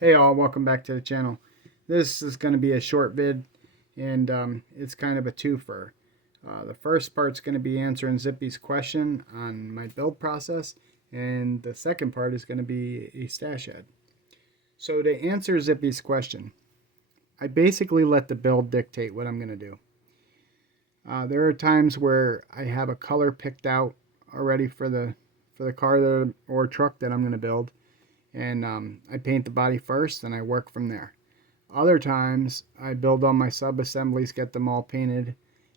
Hey all, welcome back to the channel. This is going to be a short vid, and it's kind of a twofer. The first part's going to be answering Zippy's question on my build process, and the second part is going to be a stash ad. So to answer Zippy's question, I basically let the build dictate what I'm going to do. There are times where I have a color picked out already for the car or truck that I'm going to build, and I paint the body first and I work from there. Other times I build all my sub-assemblies, get them all painted,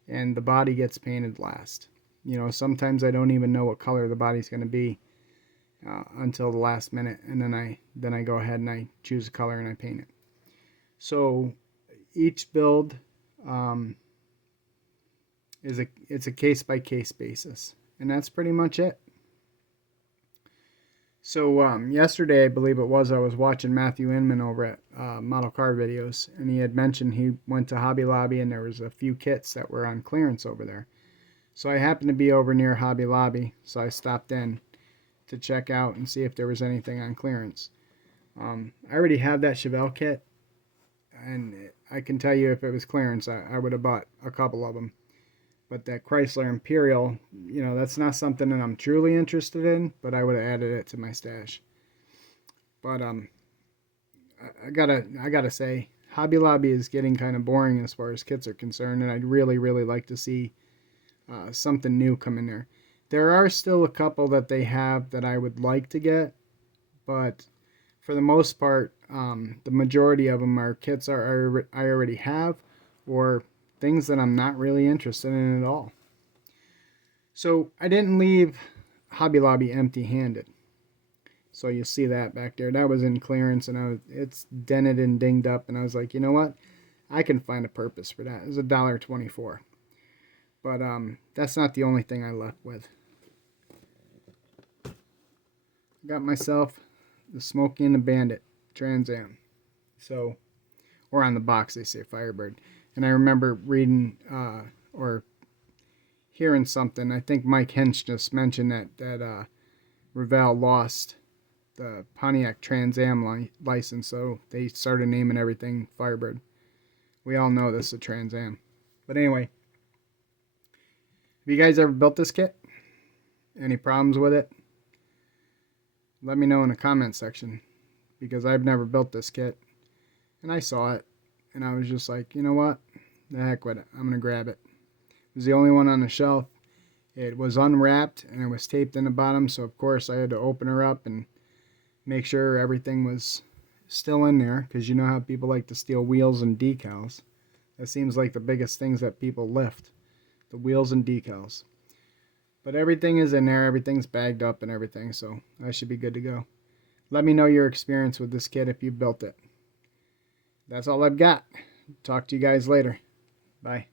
and the body gets painted last. Sometimes I don't even know what color the body's going to be until the last minute, and then I go ahead and I choose a color and I paint it. So each build it's a case-by-case basis, and that's pretty much it. So yesterday, I believe it was, I was watching Matthew Inman over at Model Car Videos, and he had mentioned he went to Hobby Lobby and there was a few kits that were on clearance over there. So I happened to be over near Hobby Lobby, so I stopped in to check out and see if there was anything on clearance. I already have that Chevelle kit, and I can tell you if it was clearance, I would have bought a couple of them. But that Chrysler Imperial, that's not something that I'm truly interested in, but I would have added it to my stash. But I gotta say, Hobby Lobby is getting kind of boring as far as kits are concerned, and I'd really like to see something new come in there. There are still a couple that they have that I would like to get, but for the most part, the majority of them are kits I already have, or things that I'm not really interested in at all. So I didn't leave Hobby Lobby empty-handed. So you see that back there. That was in clearance, and it's dented and dinged up, and I was like, you know what? I can find a purpose for that. It was $1.24. But that's not the only thing I left with. Got myself the Smokey and the Bandit Trans Am. So, or on the box they say Firebird. And I remember reading or hearing something. I think Mike Hinch just mentioned that Revell lost the Pontiac Trans Am license, so they started naming everything Firebird. We all know this is a Trans Am. But anyway, have you guys ever built this kit? Any problems with it? Let me know in the comment section, because I've never built this kit, and I saw it, and I was just like, you know what? The heck with it. I'm going to grab it. It was the only one on the shelf. It was unwrapped, and it was taped in the bottom, so of course I had to open her up and make sure everything was still in there, because you know how people like to steal wheels and decals. That seems like the biggest things that people lift. The wheels and decals. But everything is in there. Everything's bagged up and everything, so I should be good to go. Let me know your experience with this kit if you built it. That's all I've got. Talk to you guys later. Bye.